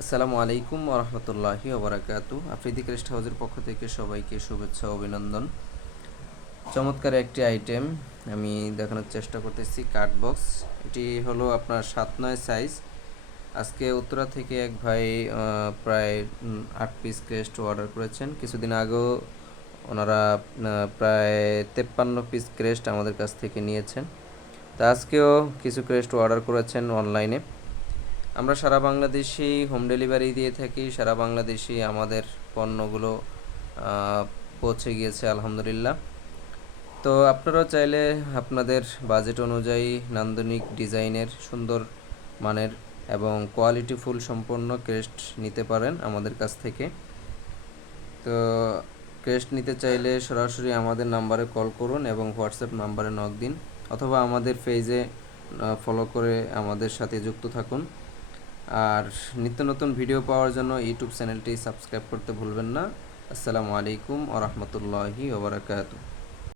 আসসালামু আলাইকুম ওয়া রাহমাতুল্লাহি ওয়া বারাকাতুহু। আফ্রিদি ক্রেস্ট হাউসের পক্ষ থেকে সবাইকে শুভেচ্ছা ও অভিনন্দন। চমৎকার একটি আইটেম আমি দেখানোর চেষ্টা করতেছি, কাট বক্স। এটি হলো আপনার 7/9 সাইজ। আজকে উত্তরা থেকে এক ভাই প্রায় 8 পিস ক্রেস্ট অর্ডার করেছেন। কিছুদিন আগেও ওনারা প্রায় 53 পিস ক্রেস্ট আমাদের কাছ থেকে নিয়েছেন। তা আজকেও কিছু ক্রেস্ট অর্ডার করেছেন অনলাইনে। আমরা সারা বাংলাদেশেই হোম ডেলিভারি দিয়ে থাকি। সারা বাংলাদেশেই আমাদের পণ্যগুলো পৌঁছে গিয়েছে আলহামদুলিল্লাহ। তো আপনারাও চাইলে আপনাদের বাজেট অনুযায়ী নান্দনিক ডিজাইনের, সুন্দর মানের এবং কোয়ালিটিফুল সম্পন্ন ক্রেস্ট নিতে পারেন আমাদের কাছ থেকে। তো ক্রেস্ট নিতে চাইলে সরাসরি আমাদের নাম্বারে কল করুন এবং হোয়াটসঅ্যাপ নাম্বারে নক দিন, অথবা আমাদের পেজে ফলো করে আমাদের সাথে যুক্ত থাকুন। আর নিত্য নতুন ভিডিও পাওয়ার জন্য ইউটিউব চ্যানেলটি সাবস্ক্রাইব করতে ভুলবেন না। আসসালামু আলাইকুম ওয়া রাহমাতুল্লাহি ওয়া বারাকাতুহু।